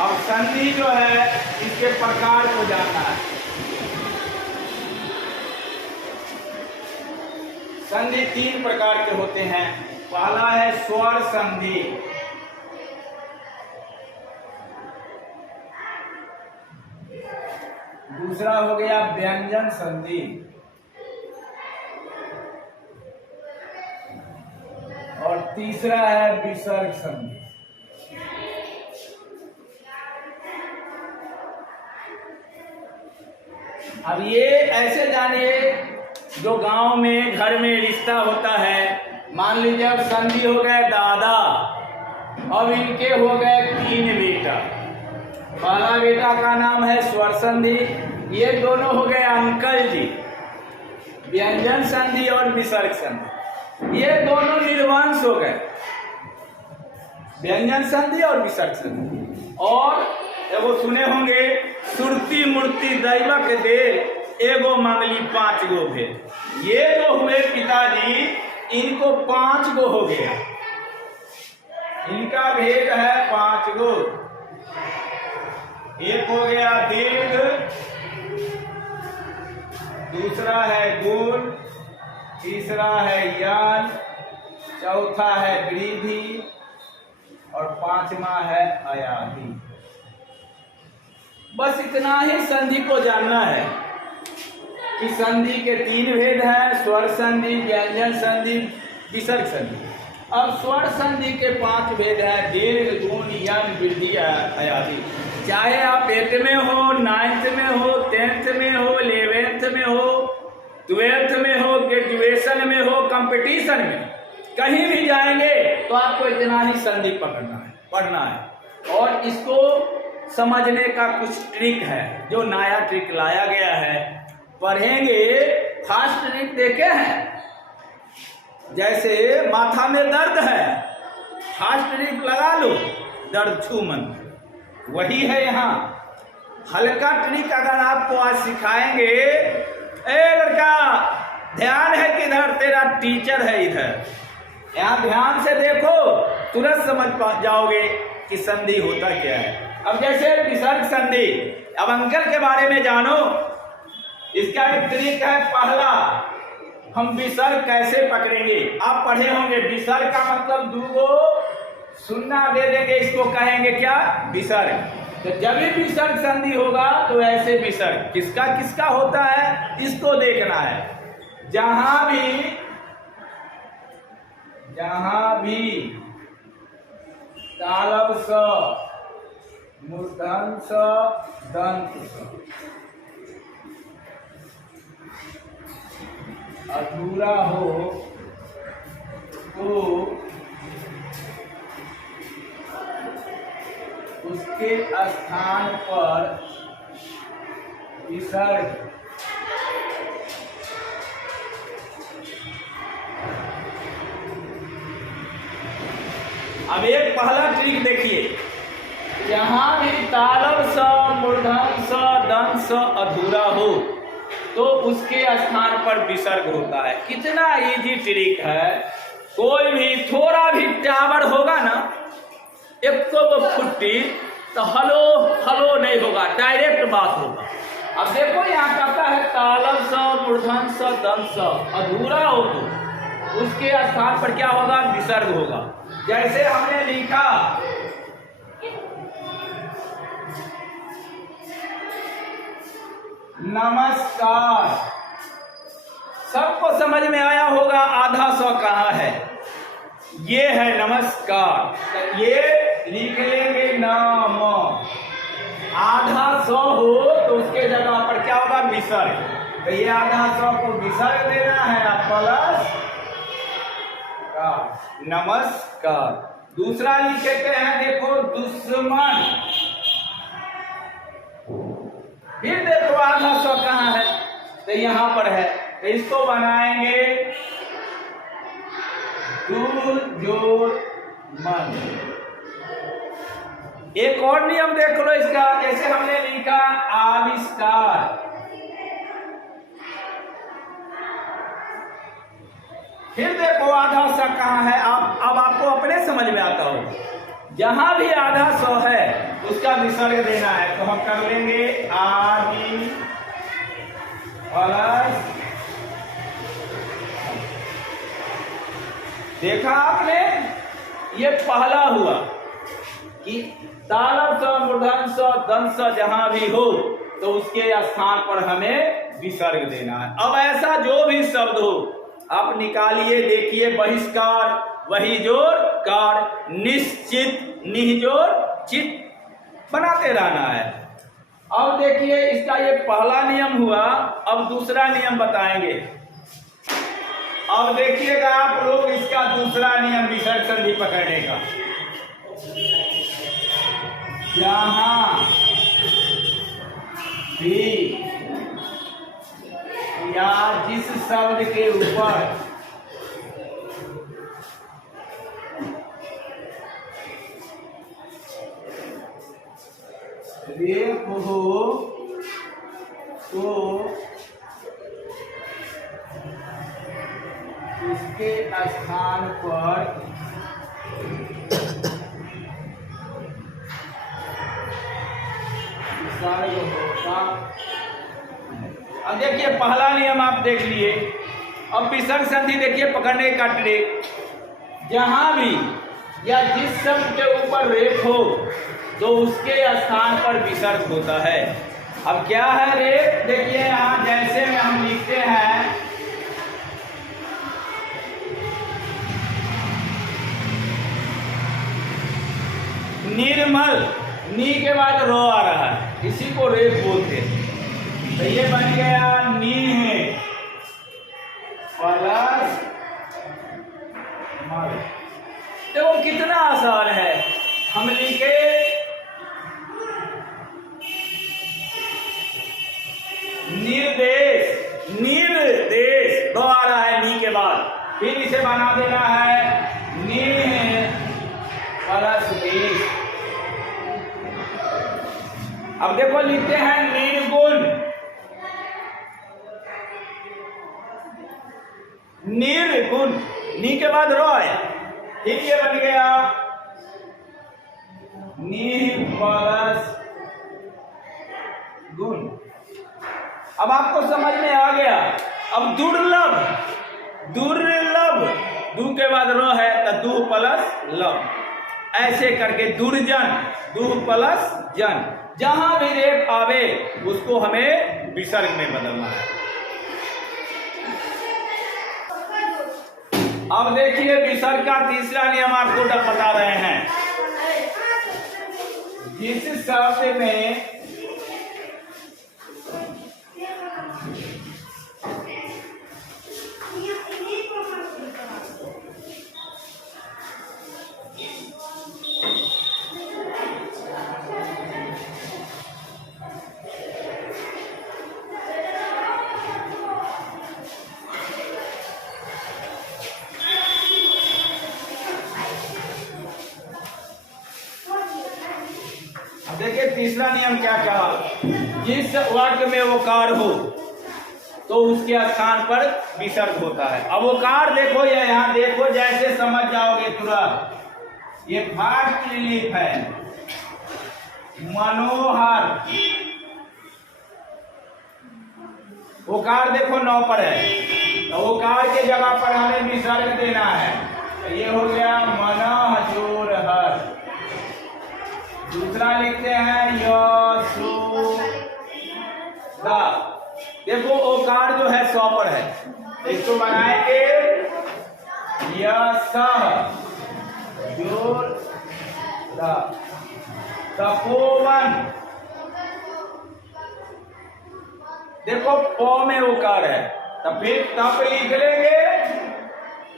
अब संधि जो है इसके प्रकार को जानना है। संधि 3 प्रकार के होते हैं। पहला है स्वर संधि, दूसरा हो गया व्यंजन संधि, और तीसरा है विसर्ग संधि। अब ये ऐसे जानिए, जो गांव में घर में रिश्ता होता है, मान लीजिए अब संधि हो गए दादा, अब इनके हो गए 3 बेटा। पहला बेटा का नाम है स्वर संधि, ये दोनों हो गए अंकल जी। व्यंजन संधि और विसर्ग संधि, ये दोनों निर्वंश हो गए, व्यंजन संधि और विसर्ग संधि। और एगो सुने होंगे, सुरती मूर्ति दैवक दे एगो मंगली 5 गो भेद। ये जो हुए पिताजी, इनको 5 गो हो गया, इनका भेद है 5 गो। एक हो गया दीर्घ, दूसरा है गुण, तीसरा है यान, चौथा है वृद्धि और 5वां है अयाधि। बस इतना ही संधि को जानना है कि संधि के 3 भेद हैं, स्वर संधि, व्यंजन संधि, विसर्ग संधि। अब स्वर संधि के 5 भेद हैं, दीर्घ, गुण, यन, वृद्धि, अयाधि। चाहे आप 8th में हो, 9th में हो, 10th में हो, 11th में हो, 12th में हो, ग्रेजुएशन में हो, कंपटीशन में, कहीं भी जाएंगे तो आपको इतना ही संधि पढ़ना है। और इसको समझने का कुछ ट्रिक है, जो नया ट्रिक लाया गया है, पढ़ेंगे। फास्ट ट्रिक देखे हैं, जैसे माथा में दर्द है, फास्ट ट्रिक लगा लो, दर्द छू मन, वही है यहाँ। हल्का ट्रिक अगर आपको आज सिखाएंगे, ए लड़का ध्यान है किधर, तेरा टीचर है इधर, यहाँ ध्यान से देखो, तुरंत समझ जाओगे कि संधि होता क्या है। अब जैसे विसर्ग संधि, अब अंकल के बारे में जानो, इसका एक ट्रिक है। पहला, हम विसर्ग कैसे पकड़ेंगे, आप पढ़े होंगे, विसर्ग का मतलब 2 गो सुन्ना दे देंगे, इसको कहेंगे क्या, विसर्ग। तो जब भी विसर्ग संधि होगा तो ऐसे विसर्ग किसका किसका होता है, इसको देखना है। जहां भी तालब स, मूर्धन स, दंत स अधूरा हो तो उसके स्थान पर विसर्ग। अब एक पहला ट्रिक देखिए, जहां भी तालब स, मूर्धन स, दंत स अधूरा हो तो उसके स्थान पर विसर्ग होता है। कितना इजी ट्रिक है। कोई भी थोड़ा भी टावर होगा ना, एक तो फुट्टी, तो हलो हलो नहीं होगा, डायरेक्ट बात होगा। अब देखो यहाँ कहता है तालब स, मूर्धन स, दंत स अधूरा हो तो उसके स्थान पर क्या होगा, विसर्ग होगा। जैसे हमने लिखा नमस्कार, सबको समझ में आया होगा आधा स कहाँ है, ये है नमस्कार, तो ये लिख लेंगे नाम। आधा स हो तो उसके जगह पर क्या होगा, विसर्ग। तो ये आधा स को विसर्ग देना है, प्लस का नमस्कार। दूसरा लिखते हैं, देखो दुश्मन, फिर देखो आधा स कहाँ है, तो यहाँ पर है, तो इसको बनाएंगे दुर्योधन। एक और नियम देख लो इसका, जैसे हमने लिखा आविष्कार, फिर देखो आधा स कहाँ है। अब आपको अपने समझ में आता हो, जहां भी आधा स है उसका विसर्ग देना है, तो हम कर लेंगे आदि प्लस। देखा आपने, ये पहला हुआ कि तालब स मूर्धन स दंत स जहां भी हो तो उसके स्थान पर हमें विसर्ग देना है। अब ऐसा जो भी शब्द हो आप निकालिए, देखिए, बहिष्कार, वही जोड़ कार, निश्चित, निजोड़ चित बनाते रहना है। अब देखिए इसका ये पहला नियम हुआ, अब दूसरा नियम बताएंगे। अब देखिएगा आप लोग इसका दूसरा नियम विसर्ग संधि पकड़ने का। जहां भी या जिस शब्द के ऊपर रेफ हो तो उसके स्थान पर विसर्ग होता। अब देखिए पहला नियम आप देख लिए। अब विसर्ग संधि देखिए पकड़ने का ट्रिक। जहां भी या जिस शब्द के ऊपर रेफ हो तो उसके स्थान पर विसर्ग होता है। अब क्या है रेफ, देखिए यहां जैसे में हम लिखते हैं निर्मल, नी के बाद रो आ रहा है, इसी को रेफ बोलते हैं। तो ये बन गया नी है प्लस मल। देखो कितना आसान है, हम लिखे निर्देश, निर्देश रो आ रहा है नी के बाद, फिर इसे बना देना है नी प्लस देश। अब देखो लिखते हैं निर्गुण, निर्गुण, नी के बाद रो आया, ठीक, ये बन गया नी प्लस गुण। अब आपको समझ में आ गया। अब दुर्लभ, दुर्लभ, दू के बाद रो है तो दू प्लस लभ, ऐसे करके दुर्जन, दू प्लस जन, जहां भी रेफ आवे उसको हमें विसर्ग में बदलना है। अब देखिए विसर्ग का तीसरा नियम आपको बता रहे हैं। जिस शब्द में देखिए तीसरा नियम क्या कहा, जिस वाक्य में ओकार हो तो उसके स्थान पर विसर्ग होता है। अब ओकार देखो, ये यहाँ देखो, जैसे समझ जाओगे तुरंत, ये फास्ट रिलीफ है, मनोहर, ओकार देखो 9 पर है, तो ओकार के जगह पर हमें विसर्ग देना है। तो ये हो गया मनोहर हर। दूसरा लिखते हैं यशोदा, देखो ओकार जो है 100 पर है, इसको बनाएंगे यशोदा। तपोवन, देखो प में ओकार है तो फिर तप लिख लेंगे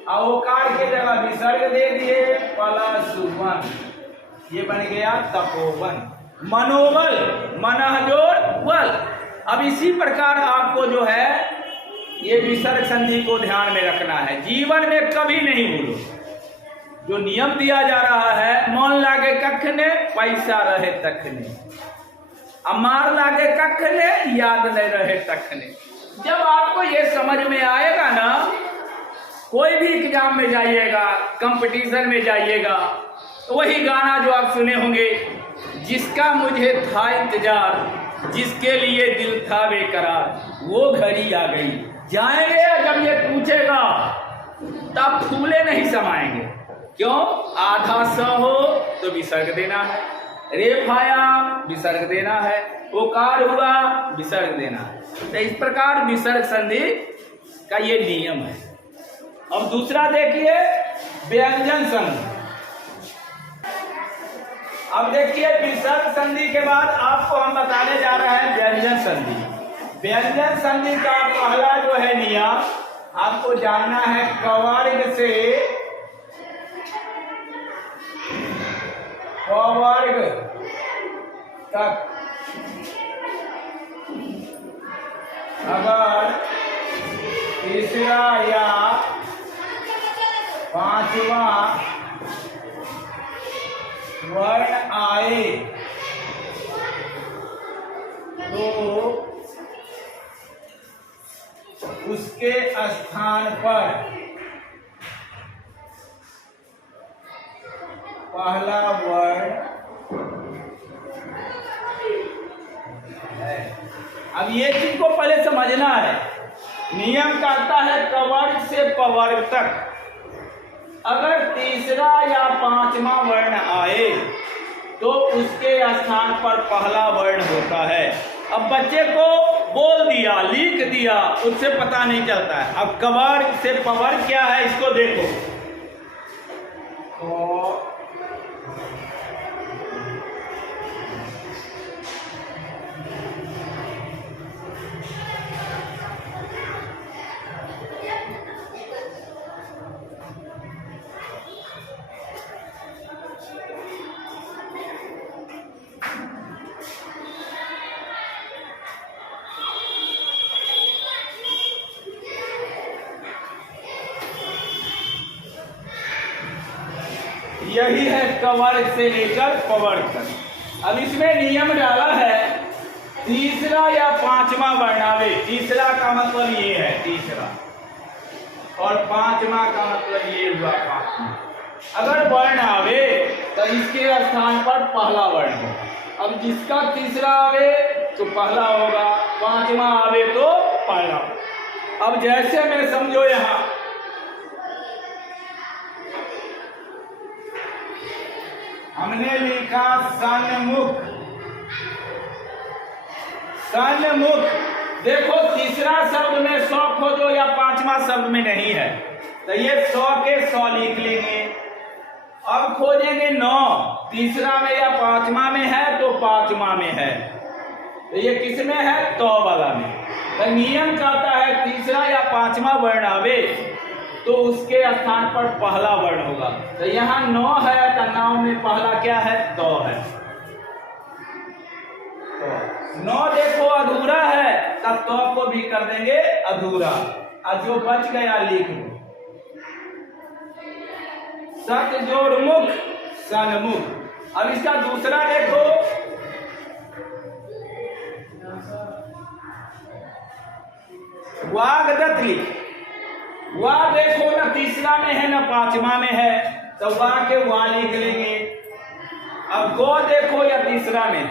और ओकार के जगह विसर्ग दे दिए प्लस वन, ये बन गया तपोवन। मनोबल, मनहजोर बल। अब इसी प्रकार आपको जो है ये विसर्ग संधि को ध्यान में रखना है, जीवन में कभी नहीं भूलो। जो नियम दिया जा रहा है, मन लागे कख ने पैसा रहे तक ने, अमार लागे कख ने याद नहीं रहे तक ने। जब आपको ये समझ में आएगा ना, कोई भी एग्जाम में जाइएगा, कंपटीशन में जाइएगा, तो वही गाना जो आप सुने होंगे, जिसका मुझे था इंतजार, जिसके लिए दिल था बेकरार, वो घड़ी आ गई। जाएंगे जब ये पूछेगा तब फूले नहीं समाएंगे। क्यों? आधा स हो तो विसर्ग देना है, रेफ आया विसर्ग देना है, ओकार हुआ विसर्ग देना है। तो इस प्रकार विसर्ग संधि का ये नियम है। अब दूसरा देखिए व्यंजन संधि। अब देखिए विसर्ग संधि के बाद आपको हम बताने जा रहे हैं व्यंजन संधि। व्यंजन संधि का पहला जो है नियम आपको जानना है, कवर्ग से कवर्ग तक अगर तीसरा या पांचवा वर्ण आए तो उसके स्थान पर पहला वर्ण है। अब ये चीज को पहले समझना है। नियम कहता है कवर्ग से पवर्ग तक अगर तीसरा या पांचवा वर्ण आए तो उसके स्थान पर पहला वर्ण होता है। अब बच्चे को बोल दिया, लिख दिया, उससे पता नहीं चलता है। अब कवर्ग से पवर्ग क्या है इसको देखो। तो यही है कवर्ग से लेकर पवर्ग तक। अब इसमें नियम डाला है तीसरा या पांचवा वर्ण आवे। तीसरा का मतलब ये है तीसरा, और पांचवा का मतलब ये हुआ पांचवा। अगर वर्ण आवे तो इसके स्थान पर पहला वर्ण होगा। अब जिसका तीसरा आवे तो पहला होगा, पांचवा आवे तो पहला। अब जैसे मैं समझो यहां हमने लिखा सन्मुख। सन्मुख देखो तीसरा शब्द में 100 खोजो या पांचवा शब्द में नहीं है तो ये 100 के 100 लिख लेंगे। अब खोजेंगे 9, तीसरा में या पांचवा में है तो पांचवा में है, तो ये किस में है? तो वाला में। तो नियम कहता है तीसरा या पांचवा वर्ण आवे तो उसके स्थान पर पहला वर्ण होगा। तो यहाँ 9 है तो 9 में पहला क्या है? तो है। तो 9 देखो अधूरा है तब तो को भी कर देंगे अधूरा, और जो बच गया लिख दो। सत जोड़ मुख सन्मुख। अब इसका दूसरा देखो, वागदत्त लिख। वाह देखो ना तीसरा में है ना पांचवा में है, तो वाह के वाह लिख लेंगे। अब गो देखो या तीसरा में,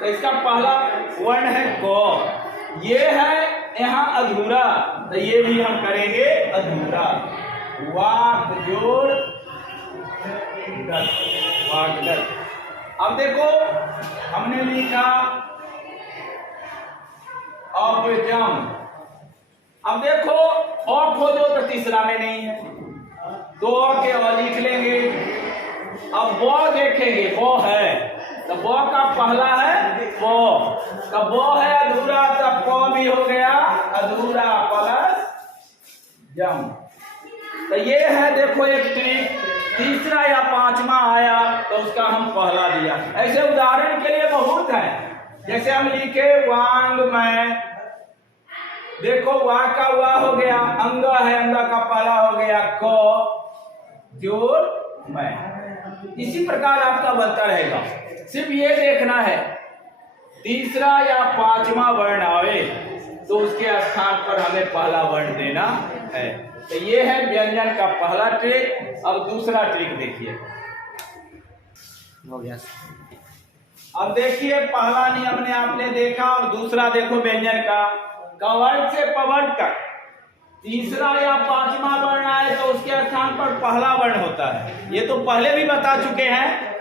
तो इसका पहला वर्ण है गो, ये है यहाँ अधूरा, तो ये भी हम करेंगे अधूरा। वाक जोड़ वागदत्त। अब देखो हमने लिखा अपजम। अब देखो अ खोजो तो तीसरा में नहीं है, दो के अ लिख लेंगे। अब ब देखेंगे, ब है तो ब का पहला है ब, तो ब है अधूरा, तब प भी हो गया अधूरा प्लस जम। तो ये है देखो एक ट्रिक। तीसरा या पांचवा आया तो उसका हम पहला दिया। ऐसे उदाहरण के लिए बहुत है, जैसे हम लिखे वांग में, देखो वाह का वाह हो गया, अंगा है अंगा का पहला हो गया क जोड़ मैं। इसी प्रकार आपका बनता रहेगा। सिर्फ ये देखना है तीसरा या पांचवा वर्ण आवे तो उसके स्थान पर हमें पहला वर्ण देना है। तो ये है व्यंजन का पहला ट्रिक। अब दूसरा ट्रिक देखिए, हो गया। अब देखिए पहला नियम ने आपने देखा और दूसरा देखो व्यंजन का, कवर्ण से पवर्ण तक तीसरा या पांचवा वर्ण आए तो उसके स्थान पर पहला वर्ण होता है, ये तो पहले भी बता चुके हैं।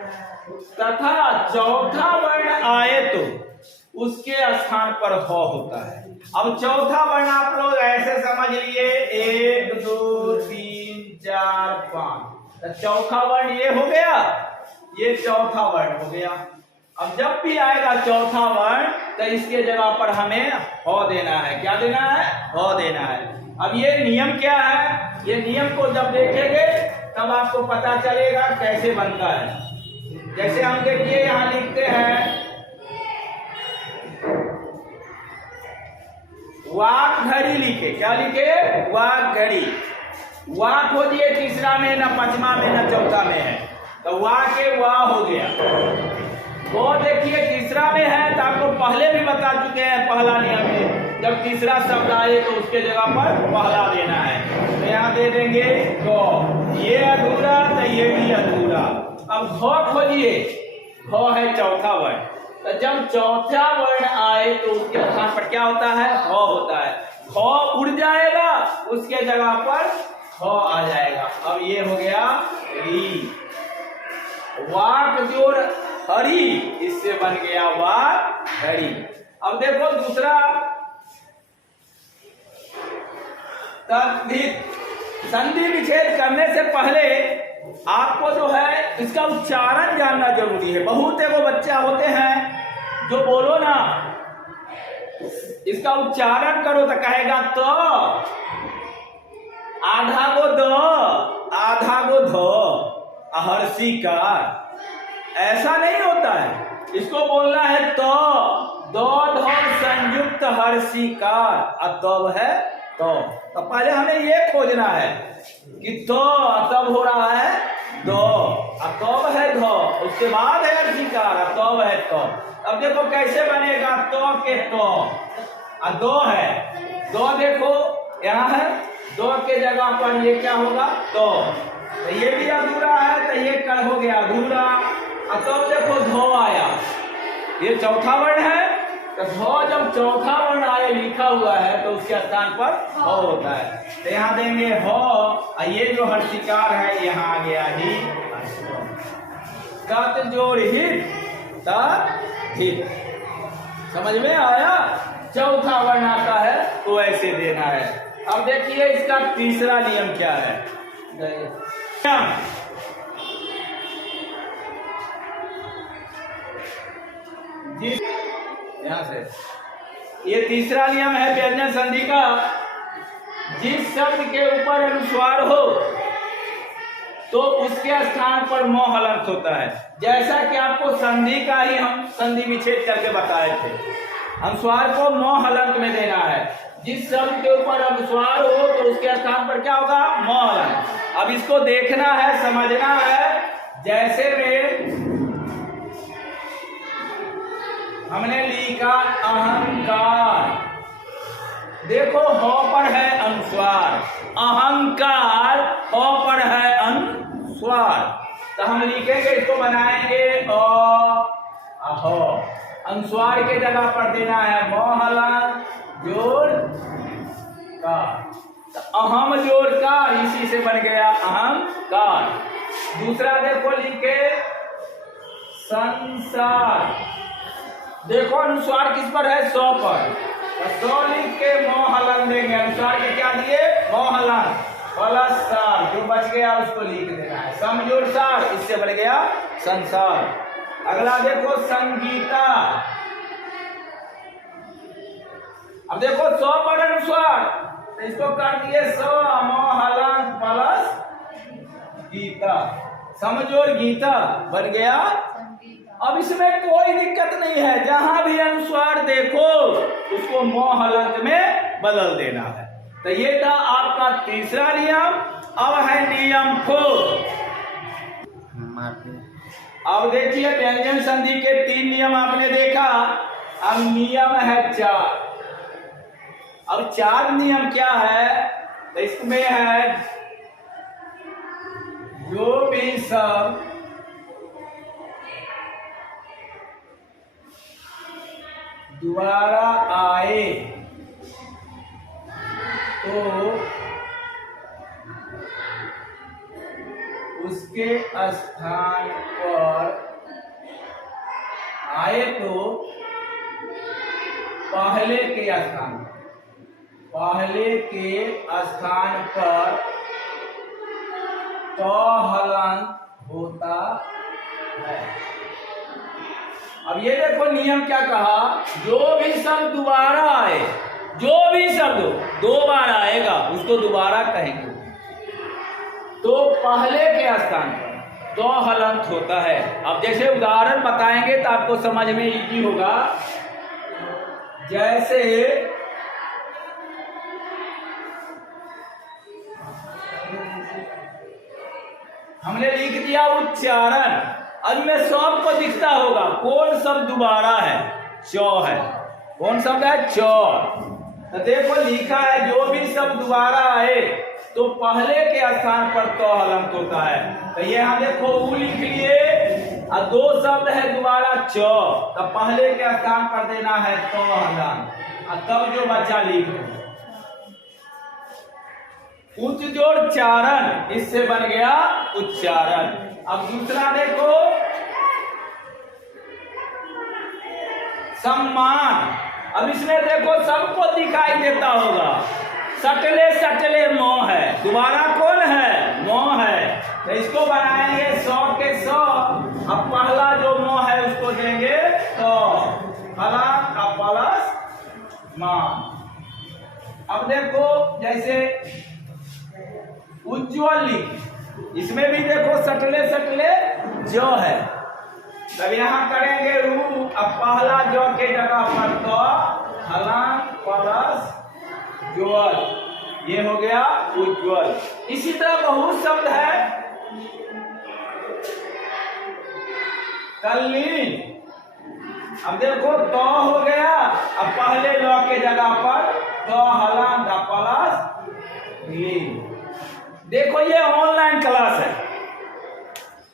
तथा चौथा वर्ण आए तो उसके स्थान पर ह होता है। अब चौथा वर्ण आप लोग ऐसे समझ लिए 1 2 3 4 5, तो चौथा वर्ण ये हो गया, ये चौथा वर्ण हो गया। अब जब भी आएगा चौथा वर्ण तो इसके जगह पर हमें ह देना है। क्या देना है? ह देना है। अब ये नियम क्या है, ये नियम को जब देखेंगे तब आपको पता चलेगा कैसे बनता है। जैसे हम देखिए यहां लिखते हैं वाक घड़ी, लिखे क्या लिखे? वाक घड़ी। वाक हो दिए तीसरा में, ना पांचवा में, ना चौथा में है, तो वाह के वाह हो गया। वो देखिए तीसरा में है तो आपको पहले भी बता चुके हैं पहला नियम में, जब तीसरा शब्द आए तो उसके जगह पर पहला देना है। तो यहाँ दे देंगे ग, ये अधूरा तो ये भी अधूरा। अब घ खोजिए, घ है चौथा वर्ण, तो जब चौथा वर्ण आए तो उसके स्थान पर क्या होता है? ह होता है। ख उड़ जाएगा, उसके जगह पर ह आ जाएगा। अब ये हो गया री। वाक जोड़ हरी, इससे बन गया वाक हरी। अब देखो दूसरा तद्धित। संधि विच्छेद करने से पहले आपको जो है इसका उच्चारण जानना जरूरी है। बहुत एगो बच्चा होते हैं जो बोलो ना इसका उच्चारण करो तो कहेगा तो, आधा गो द, आधा गो ध, हर्षी का, ऐसा नहीं होता है। इसको बोलना है तो, दो ध संयुक्त हर्षिकार, तब है तो पहले हमें ये खोजना है कि तो तब हो रहा है दो, तब है ध, उसके बाद है हर्षिकार, तब है तो। अब देखो कैसे बनेगा, तो के तो, दो है, दो देखो यहाँ है, दो के जगह पर ये क्या होगा? तो ये भी अधूरा है तो ये कर हो गया अधूरा। तो देखो धो आया, ये चौथा वर्ण है, तो धो जब चौथा वर्ण आया लिखा हुआ है तो उसके स्थान पर हो होता है। तो यहाँ देंगे हो, ये जो हर्षिकार है यहाँ आ गया ही, तत् जोड़ हित, तत् हित। समझ में आया? चौथा वर्ण आता है तो ऐसे देना है। अब देखिए इसका तीसरा नियम क्या है। यहां से ये तीसरा नियम है व्यंजन संधि का। जिस शब्द के ऊपर अनुस्वार हो तो उसके स्थान पर म हलंत होता है। जैसा कि आपको संधि का ही हम संधि विच्छेद करके बताए थे, अनुस्वार को म हलंत में देना है। जिस शब्द के ऊपर अनुस्वार हो तो उसके स्थान पर क्या होगा? म हलंत। अब इसको देखना है, समझना है। जैसे में हमने लिखा अहंकार, देखो हो पर है अनुस्वार, अहंकार हो पर है अनुस्वार, तो हम लिखेंगे इसको बनाएंगे अहो। अनुस्वार के जगह पर देना है मोहलन जोड़ का, तो अहम जोड़ का, इसी से बन गया अहंकार। दूसरा देखो लिखे संसार, देखो अनुस्वार किस पर है? सौ पर, तो सौ लिख के मोहलन देंगे। अनुस्वार के क्या दिए? मोहलन प्लस सार, जो बच गया उसको लिख देना है समझोड़ सार, इससे बन गया संसार। अगला देखो संगीता, अब देखो सौ पर अनुस्वार, तो इसको कर दिए सौ मोहलन प्लस गीता, समझोड़ गीता बन गया। अब इसमें कोई दिक्कत नहीं है, जहां भी अनुस्वार देखो उसको मोह हलंत में बदल देना है। तो ये था आपका तीसरा नियम। अब है नियम 4। अब देखिए व्यंजन संधि के 3 नियम आपने देखा, अब नियम है 4। अब 4 नियम क्या है? तो इसमें है जो भी शब्द दोबारा आए तो उसके स्थान पर आए तो पहले के स्थान पर तो हलंत होता है। अब ये देखो नियम क्या कहा, जो भी शब्द दोबारा आए, जो भी शब्द दो बार आएगा उसको दोबारा कहेंगे तो पहले के स्थान पर तो हलंत होता है। अब जैसे उदाहरण बताएंगे तो आपको समझ में इजी होगा। जैसे हमने लिख दिया उच्चारण, अब में सबको दिखता होगा कौन शब्द दोबारा है, चौ है। कौन शब्द है, चौ। तो देखो लिखा है जो भी शब्द दोबारा आए तो पहले के स्थान पर तो हलंत होता है। तो ये हम देखो ऊ लिख लिए और दो शब्द है दोबारा चौ, तो पहले के स्थान पर देना है तो हलंत और तब जो बच्चा लिख उच्च जोड़ चारण, इससे बन गया उच्चारण। अब दूसरा देखो सम्मान। अब इसमें देखो सबको दिखाई देता होगा सटले सटले मोह है, दोबारा कौन है, मोह है। तो इसको बनाएंगे 100 के 100। अब पहला जो मोह है उसको देंगे तो हलंत का प्लस मान। अब देखो जैसे उज्ज्वल लिख, इसमें भी देखो सटले सटले जो है, तब यहां करेंगे रू। अब पहला जो के जगह पर तो हलंत प्लस ज्वल, ये हो गया उज्ज्वल। इसी तरह बहुत शब्द है कल्लीन। अब देखो तो हो गया, अब पहले लो के जगह पर तो हलंत प्लस लीन। देखो ये ऑनलाइन क्लास है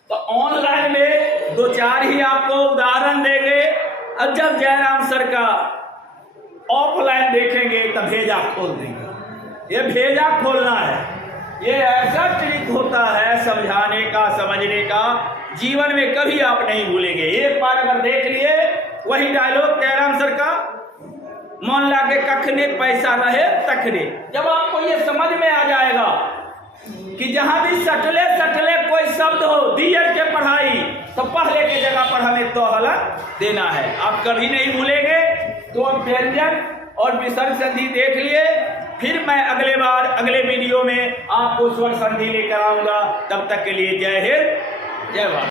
तो ऑनलाइन में दो चार ही आपको उदाहरण देंगे। अब जब जयराम सर का ऑफलाइन देखेंगे तब भेजा खोल देंगे। ये भेजा खोलना है, ये ऐसा ट्रिक होता है समझाने का, समझने का, जीवन में कभी आप नहीं भूलेंगे। एक बार अगर देख लिए वही डायलॉग जयराम सर का, मन लागे कखने पैसा रहे तखने। जब आपको ये समझ में आ जाएगा कि जहां भी सटले सटले कोई शब्द हो बीएड के पढ़ाई तो पहले के जगह पर हमें तो हलंत देना है, आप कभी नहीं भूलेंगे। तो अब व्यंजन और विसर्ग संधि देख लिए, फिर मैं अगले बार अगले वीडियो में आपको स्वर संधि लेकर आऊंगा। तब तक के लिए जय हिंद, जय भारत।